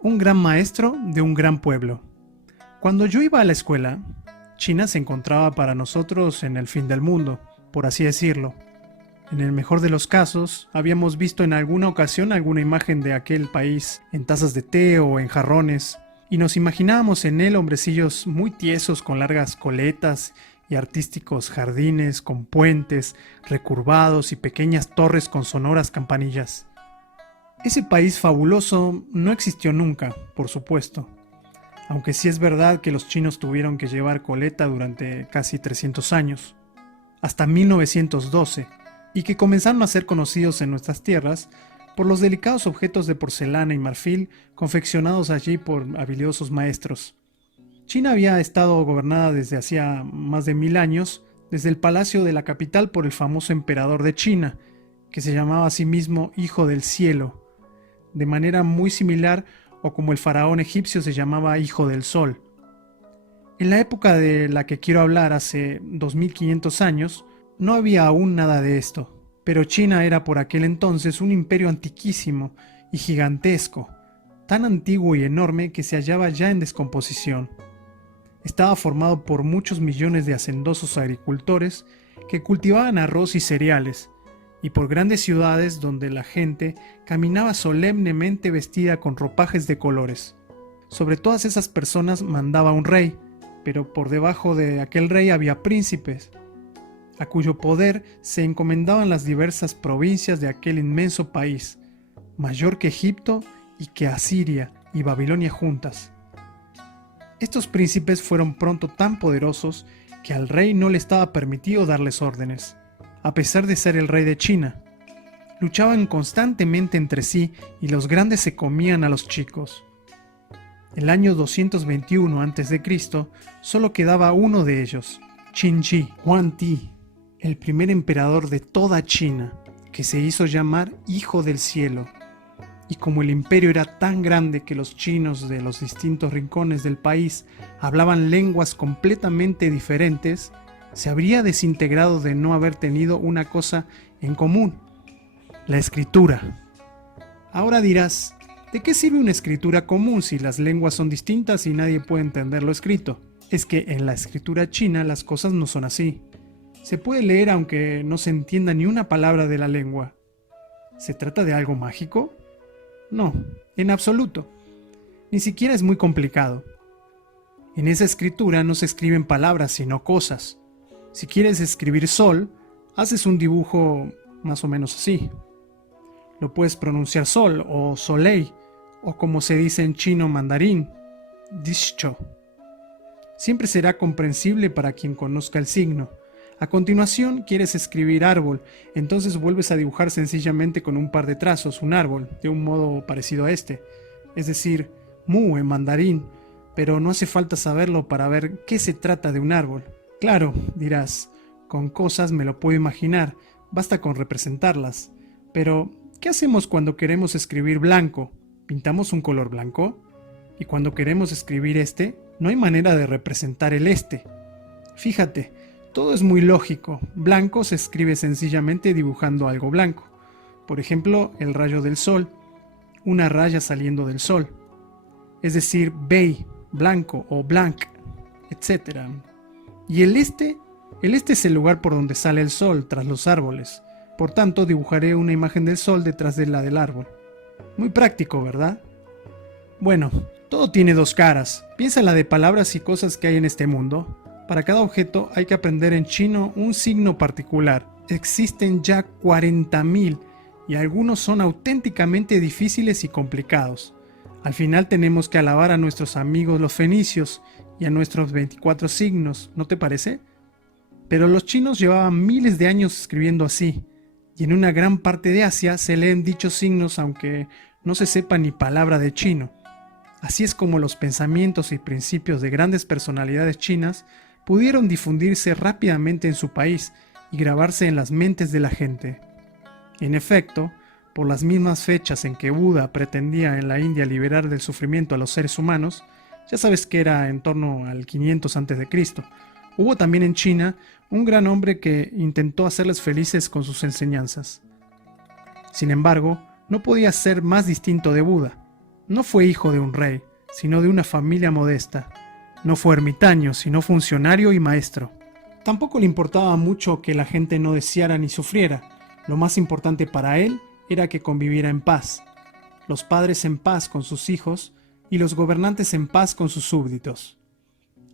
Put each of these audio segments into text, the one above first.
Un gran maestro de un gran pueblo. Cuando yo iba a la escuela, China se encontraba para nosotros en el fin del mundo, por así decirlo. En el mejor de los casos, habíamos visto en alguna ocasión alguna imagen de aquel país en tazas de té o en jarrones, y nos imaginábamos en él hombrecillos muy tiesos con largas coletas y artísticos jardines con puentes recurvados y pequeñas torres con sonoras campanillas. Ese país fabuloso no existió nunca, por supuesto, aunque sí es verdad que los chinos tuvieron que llevar coleta durante casi 300 años, hasta 1912, y que comenzaron a ser conocidos en nuestras tierras por los delicados objetos de porcelana y marfil confeccionados allí por habilidosos maestros. China había estado gobernada desde hacía más de 1000 años, desde el palacio de la capital por el famoso emperador de China, que se llamaba a sí mismo Hijo del Cielo, de manera muy similar o como el faraón egipcio se llamaba Hijo del Sol. En la época de la que quiero hablar, hace 2500 años, no había aún nada de esto, pero China era por aquel entonces un imperio antiquísimo y gigantesco, tan antiguo y enorme que se hallaba ya en descomposición. Estaba formado por muchos millones de hacendosos agricultores que cultivaban arroz y cereales, y por grandes ciudades donde la gente caminaba solemnemente vestida con ropajes de colores. Sobre todas esas personas mandaba un rey, pero por debajo de aquel rey había príncipes, a cuyo poder se encomendaban las diversas provincias de aquel inmenso país, mayor que Egipto y que Asiria y Babilonia juntas. Estos príncipes fueron pronto tan poderosos que al rey no le estaba permitido darles órdenes, a pesar de ser el rey de China. Luchaban constantemente entre sí y los grandes se comían a los chicos. El año 221 a.C. solo quedaba uno de ellos, Qin Shi Huangdi, el primer emperador de toda China, que se hizo llamar Hijo del Cielo. Y como el imperio era tan grande que los chinos de los distintos rincones del país hablaban lenguas completamente diferentes, se habría desintegrado de no haber tenido una cosa en común: la escritura. Ahora dirás, ¿de qué sirve una escritura común si las lenguas son distintas y nadie puede entender lo escrito? Es que en la escritura china las cosas no son así. Se puede leer aunque no se entienda ni una palabra de la lengua. ¿Se trata de algo mágico? No, en absoluto. Ni siquiera es muy complicado. En esa escritura no se escriben palabras sino cosas. Si quieres escribir sol, haces un dibujo más o menos así. Lo puedes pronunciar sol o soleil, o como se dice en chino mandarín, discho. Siempre será comprensible para quien conozca el signo. A continuación quieres escribir árbol, entonces vuelves a dibujar sencillamente con un par de trazos un árbol, de un modo parecido a este, es decir, mu en mandarín, pero no hace falta saberlo para ver qué se trata de un árbol. Claro, dirás, con cosas me lo puedo imaginar, basta con representarlas. Pero, ¿qué hacemos cuando queremos escribir blanco? ¿Pintamos un color blanco? Y cuando queremos escribir este, no hay manera de representar el este. Fíjate, todo es muy lógico. Blanco se escribe sencillamente dibujando algo blanco. Por ejemplo, el rayo del sol, una raya saliendo del sol. Es decir, bei, blanco o blanc, etc. Y el este es el lugar por donde sale el sol, tras los árboles. Por tanto, dibujaré una imagen del sol detrás de la del árbol. Muy práctico, ¿verdad? Bueno, todo tiene dos caras. Piensa en la de palabras y cosas que hay en este mundo. Para cada objeto hay que aprender en chino un signo particular. Existen ya 40.000 y algunos son auténticamente difíciles y complicados. Al final tenemos que alabar a nuestros amigos los fenicios y a nuestros 24 signos, ¿no te parece? Pero los chinos llevaban miles de años escribiendo así, y en una gran parte de Asia se leen dichos signos aunque no se sepa ni palabra de chino. Así es como los pensamientos y principios de grandes personalidades chinas pudieron difundirse rápidamente en su país y grabarse en las mentes de la gente. En efecto, por las mismas fechas en que Buda pretendía en la India liberar del sufrimiento a los seres humanos, ya sabes que era en torno al 500 a.C., hubo también en China un gran hombre que intentó hacerles felices con sus enseñanzas. Sin embargo, no podía ser más distinto de Buda. No fue hijo de un rey, sino de una familia modesta. No fue ermitaño, sino funcionario y maestro. Tampoco le importaba mucho que la gente no deseara ni sufriera. Lo más importante para él era que conviviera en paz. Los padres en paz con sus hijos y los gobernantes en paz con sus súbditos.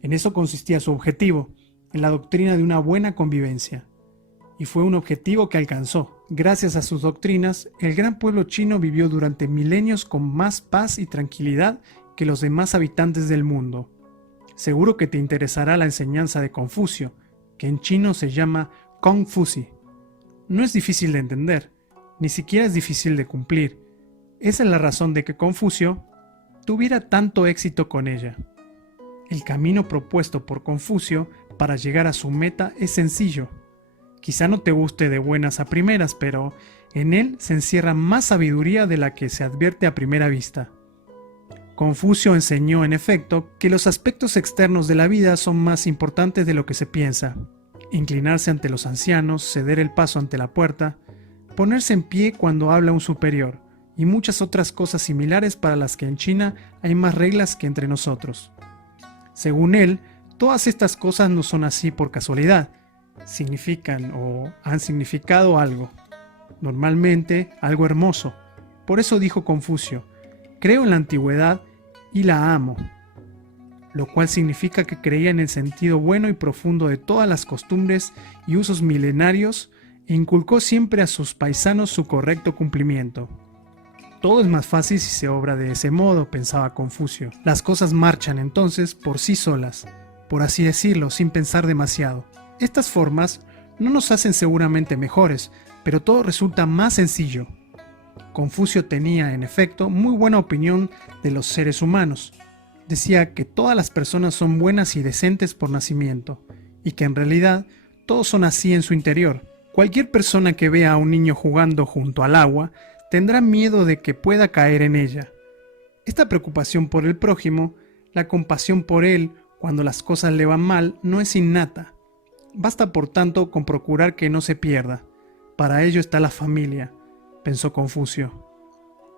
En eso consistía su objetivo, en la doctrina de una buena convivencia. Y fue un objetivo que alcanzó. Gracias a sus doctrinas, el gran pueblo chino vivió durante milenios con más paz y tranquilidad que los demás habitantes del mundo. Seguro que te interesará la enseñanza de Confucio, que en chino se llama Kongfusi. No es difícil de entender, ni siquiera es difícil de cumplir. Esa es la razón de que Confucio tuviera tanto éxito con ella. El camino propuesto por Confucio para llegar a su meta es sencillo. Quizá no te guste de buenas a primeras, pero en él se encierra más sabiduría de la que se advierte a primera vista. Confucio enseñó, en efecto, que los aspectos externos de la vida son más importantes de lo que se piensa. Inclinarse ante los ancianos, ceder el paso ante la puerta, ponerse en pie cuando habla un superior, y muchas otras cosas similares para las que en China hay más reglas que entre nosotros. Según él, todas estas cosas no son así por casualidad, significan o han significado algo. Normalmente algo hermoso. Por eso dijo Confucio, creo en la antigüedad y la amo, lo cual significa que creía en el sentido bueno y profundo de todas las costumbres y usos milenarios e inculcó siempre a sus paisanos su correcto cumplimiento. Todo es más fácil si se obra de ese modo, pensaba Confucio. Las cosas marchan entonces por sí solas, por así decirlo, sin pensar demasiado. Estas formas no nos hacen seguramente mejores, pero todo resulta más sencillo. Confucio tenía, en efecto, muy buena opinión de los seres humanos. Decía que todas las personas son buenas y decentes por nacimiento, y que en realidad todos son así en su interior. Cualquier persona que vea a un niño jugando junto al agua tendrá miedo de que pueda caer en ella. Esta preocupación por el prójimo, la compasión por él cuando las cosas le van mal, no es innata. Basta por tanto con procurar que no se pierda. Para ello está la familia, pensó Confucio.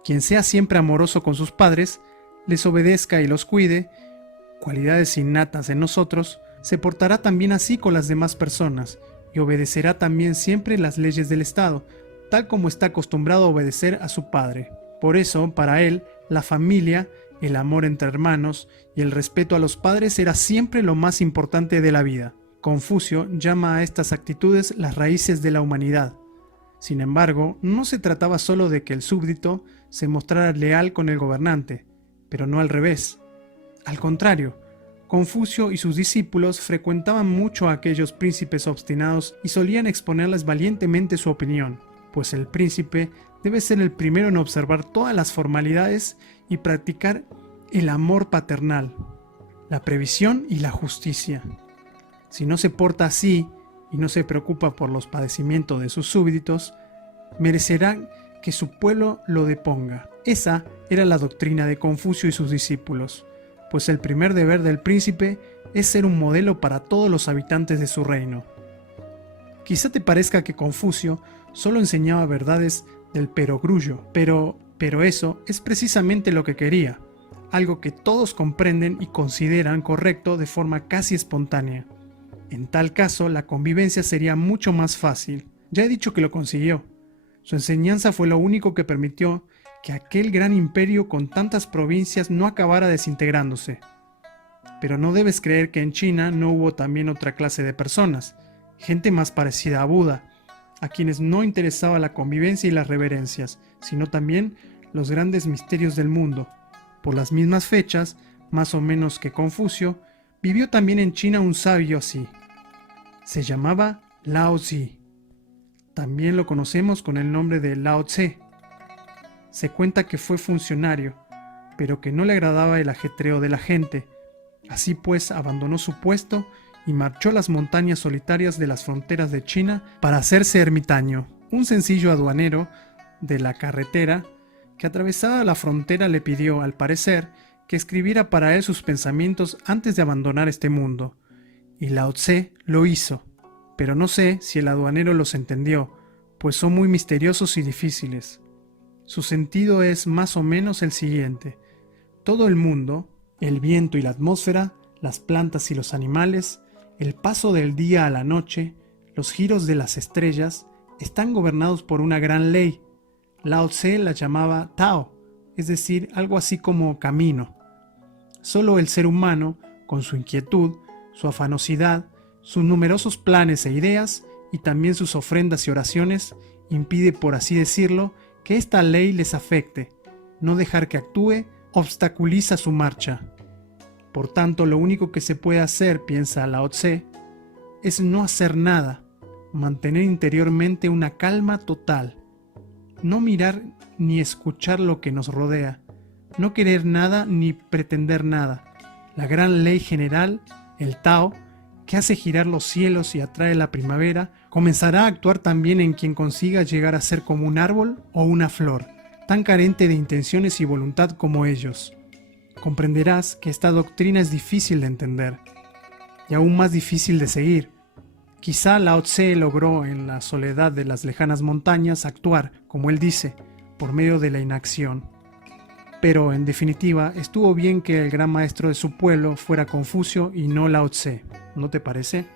Quien sea siempre amoroso con sus padres, les obedezca y los cuide, cualidades innatas en nosotros, se portará también así con las demás personas y obedecerá también siempre las leyes del Estado, tal como está acostumbrado a obedecer a su padre. Por eso, para él, la familia, el amor entre hermanos y el respeto a los padres era siempre lo más importante de la vida. Confucio llama a estas actitudes las raíces de la humanidad. Sin embargo, no se trataba solo de que el súbdito se mostrara leal con el gobernante, pero no al revés. Al contrario, Confucio y sus discípulos frecuentaban mucho a aquellos príncipes obstinados y solían exponerles valientemente su opinión, pues el príncipe debe ser el primero en observar todas las formalidades y practicar el amor paternal, la previsión y la justicia. Si no se porta así y no se preocupa por los padecimientos de sus súbditos, merecerá que su pueblo lo deponga. Esa era la doctrina de Confucio y sus discípulos, pues el primer deber del príncipe es ser un modelo para todos los habitantes de su reino. Quizá te parezca que Confucio solo enseñaba verdades del perogrullo, pero eso es precisamente lo que quería, algo que todos comprenden y consideran correcto de forma casi espontánea. En tal caso, la convivencia sería mucho más fácil. Ya he dicho que lo consiguió. Su enseñanza fue lo único que permitió que aquel gran imperio con tantas provincias no acabara desintegrándose. Pero no debes creer que en China no hubo también otra clase de personas, gente más parecida a Buda, a quienes no interesaba la convivencia y las reverencias, sino también los grandes misterios del mundo. Por las mismas fechas, más o menos que Confucio, vivió también en China un sabio así. Se llamaba Lao Tzu. También lo conocemos con el nombre de Lao Tse. Se cuenta que fue funcionario, pero que no le agradaba el ajetreo de la gente. Así pues, abandonó su puesto y marchó a las montañas solitarias de las fronteras de China para hacerse ermitaño. Un sencillo aduanero de la carretera que atravesaba la frontera le pidió, al parecer, que escribiera para él sus pensamientos antes de abandonar este mundo. Y Lao Tse lo hizo, pero no sé si el aduanero los entendió, pues son muy misteriosos y difíciles. Su sentido es más o menos el siguiente: Todo el mundo, el viento y la atmósfera, las plantas y los animales, el paso del día a la noche, los giros de las estrellas, están gobernados por una gran ley. Lao Tse la llamaba Tao, es decir, algo así como camino. Solo el ser humano, con su inquietud, su afanosidad, sus numerosos planes e ideas, y también sus ofrendas y oraciones, impide, por así decirlo, que esta ley les afecte. No dejar que actúe obstaculiza su marcha. Por tanto, lo único que se puede hacer, piensa Lao Tse, es no hacer nada, mantener interiormente una calma total, no mirar ni escuchar lo que nos rodea, no querer nada ni pretender nada. La gran ley general, el Tao, que hace girar los cielos y atrae la primavera, comenzará a actuar también en quien consiga llegar a ser como un árbol o una flor, tan carente de intenciones y voluntad como ellos. Comprenderás que esta doctrina es difícil de entender y aún más difícil de seguir. Quizá Lao Tse logró en la soledad de las lejanas montañas actuar, como él dice, por medio de la inacción. Pero, en definitiva, estuvo bien que el gran maestro de su pueblo fuera Confucio y no Lao Tse, ¿no te parece?